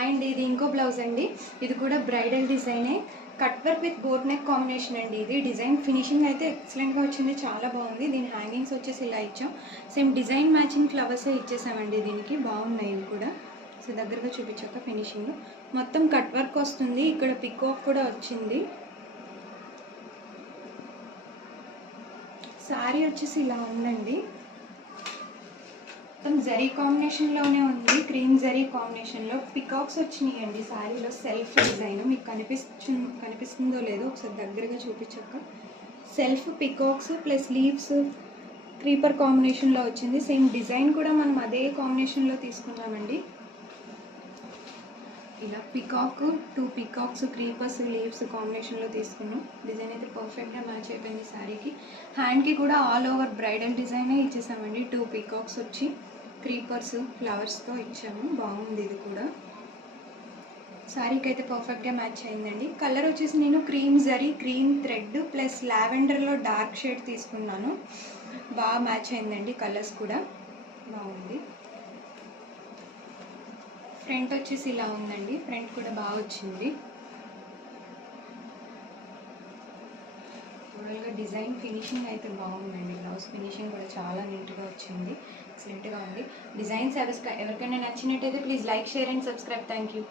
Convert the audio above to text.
And ఇది ఇంకో blouse అండి. ఇది కూడా బ్రైడల్ డిజైనే, cut work with boat neck combination అండి. ఇది డిజైన్ ఫినిషింగ్ అయితే ఎక్సలెంట్గా వచ్చింది, చాలా బాగుంది. దీని హ్యాంగింగ్స్ వచ్చేసి ఇలా ఇచ్చాం, సేమ్ డిజైన్ మ్యాచింగ్ ఫ్లవర్సే ఇచ్చేసామండి దీనికి. బాగున్నాయి ఇవి కూడా. సో దగ్గరగా చూపించాక ఫినిషింగ్ మొత్తం కట్ వర్క్ వస్తుంది. ఇక్కడ పికాక్ కూడా వచ్చింది. శారీ వచ్చేసి ఇలా ఉందండి, మొత్తం జరీ కాంబినేషన్లోనే ఉంది, క్రీమ్ జరీ కాంబినేషన్లో పికాక్స్ వచ్చినాయండి శారీలో. సెల్ఫ్ డిజైన్ మీకు కనిపిస్తుందో లేదో ఒకసారి దగ్గరగా చూపించాక. Self peacocks plus leaves creeper కాంబినేషన్లో వచ్చింది. సేమ్ డిజైన్ కూడా మనం అదే కాంబినేషన్లో తీసుకున్నామండి. ఇలా పికాక్, 2 పికాక్స్, క్రీపర్స్, లీవ్స్ కాంబినేషన్లో తీసుకున్నాం. డిజైన్ అయితే పర్ఫెక్ట్గా మ్యాచ్ అయిపోయింది శారీకి. హ్యాండ్కి కూడా ఆల్ ఓవర్ బ్రైడల్ డిజైనే ఇచ్చేసామండి. 2 పికాక్స్ వచ్చి క్రీపర్స్ ఫ్లవర్స్తో ఇచ్చాము. బాగుంది ఇది కూడా. శారీకి అయితే పర్ఫెక్ట్గా మ్యాచ్ అయిందండి. కలర్ వచ్చేసి నేను cream zari, cream thread plus లావెండర్లో డార్క్ షేడ్ తీసుకున్నాను. బాగా మ్యాచ్ అయిందండి, కలర్స్ కూడా బాగుంది. ఫ్రంట్ వచ్చేసి ఇలా ఉందండి, ఫ్రంట్ కూడా బాగా వచ్చింది. టోటల్గా డిజైన్ ఫినిషింగ్ అయితే బాగుందండి. బ్లౌజ్ ఫినిషింగ్ కూడా చాలా నీట్గా వచ్చింది, ఎక్సలెంట్గా ఉంది. డిజైన్స్ ఎవరికైనా నచ్చినట్టయితే please like, share and subscribe. Thank you.